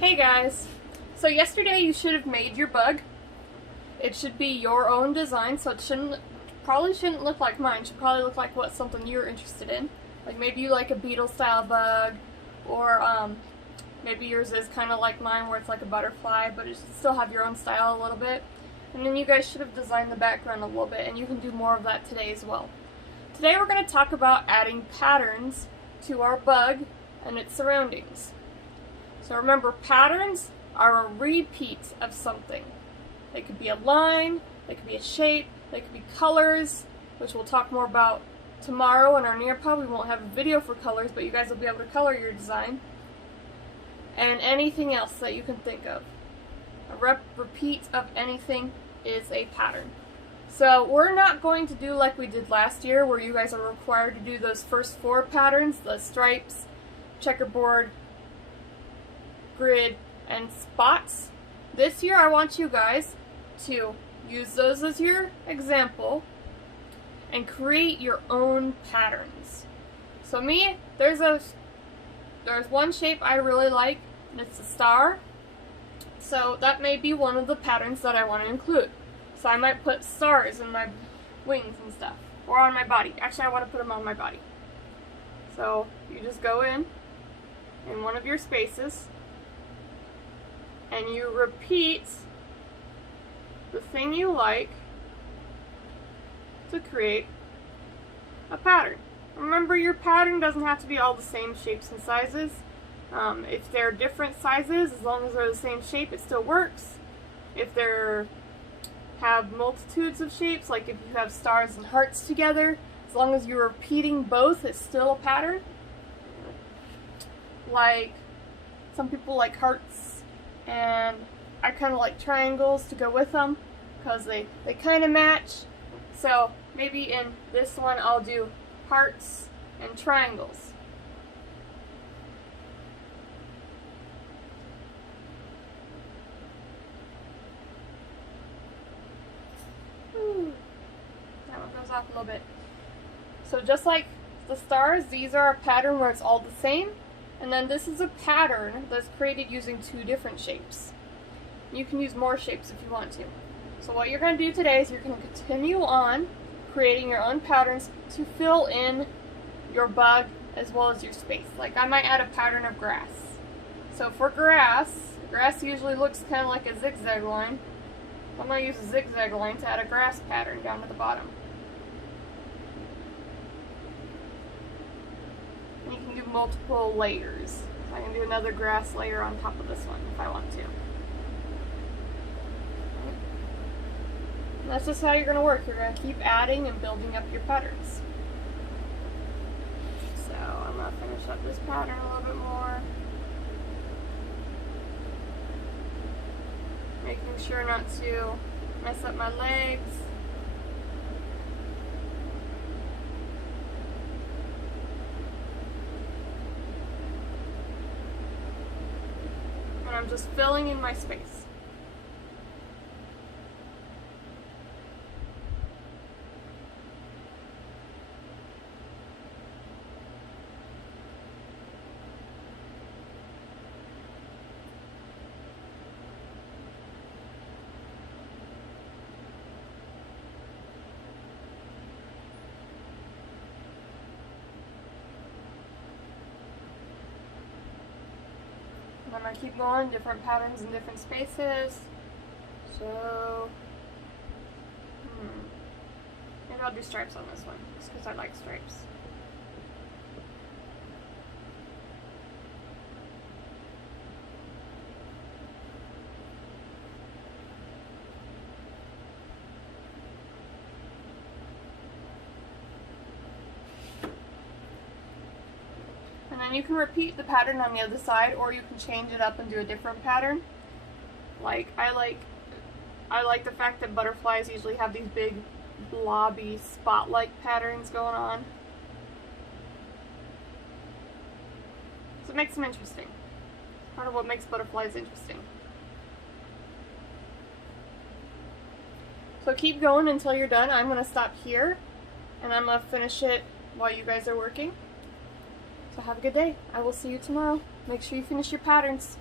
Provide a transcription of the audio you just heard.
Hey guys! So yesterday you should have made your bug. It should be your own design, so it probably shouldn't look like mine. It should probably look like something you're interested in. Like maybe you like a beetle style bug, or maybe yours is kind of like mine where it's like a butterfly, but it should still have your own style a little bit. And then you guys should have designed the background a little bit, and you can do more of that today as well. Today we're going to talk about adding patterns to our bug and its surroundings. So remember, patterns are a repeat of something. They could be a line, they could be a shape, they could be colors, which we'll talk more about tomorrow in our Nearpod. We won't have a video for colors, but you guys will be able to color your design. And anything else that you can think of. A repeat of anything is a pattern. So we're not going to do like we did last year, where you guys are required to do those first 4 patterns, the stripes, checkerboard, grid, and spots. This year I want you guys to use those as your example and create your own patterns. So me, there's one shape I really like, and it's a star. So that may be one of the patterns that I want to include. So I might put stars in my wings and stuff, or on my body. Actually, I want to put them on my body. So you just go in one of your spaces, and you repeat the thing you like to create a pattern. Remember, your pattern doesn't have to be all the same shapes and sizes. If they're different sizes, as long as they're the same shape, it still works. If they have multitudes of shapes, like if you have stars and hearts together, as long as you're repeating both, it's still a pattern. Like, some people like hearts, and I kind of like triangles to go with them because they kind of match. So maybe in this one I'll do hearts and triangles. That one goes off a little bit. So just like the stars, these are a pattern where it's all the same. And then this is a pattern that's created using 2 different shapes. You can use more shapes if you want to. So what you're going to do today is you're going to continue on creating your own patterns to fill in your bug as well as your space. Like I might add a pattern of grass. So for grass usually looks kind of like a zigzag line. I'm going to use a zigzag line to add a grass pattern down to the bottom. And you can do multiple layers. I can do another grass layer on top of this one if I want to. And that's just how you're going to work. You're going to keep adding and building up your patterns. So I'm going to finish up this pattern a little bit more. Making sure not to mess up my legs. And I'm just filling in my space. And I'm going to keep going, different patterns in different spaces. So, maybe I'll do stripes on this one, just because I like stripes. And then you can repeat the pattern on the other side, or you can change it up and do a different pattern. Like, I like the fact that butterflies usually have these big blobby spot-like patterns going on. So it makes them interesting. Part of what makes butterflies interesting. So keep going until you're done. I'm going to stop here, and I'm going to finish it while you guys are working. So have a good day. I will see you tomorrow. Make sure you finish your patterns.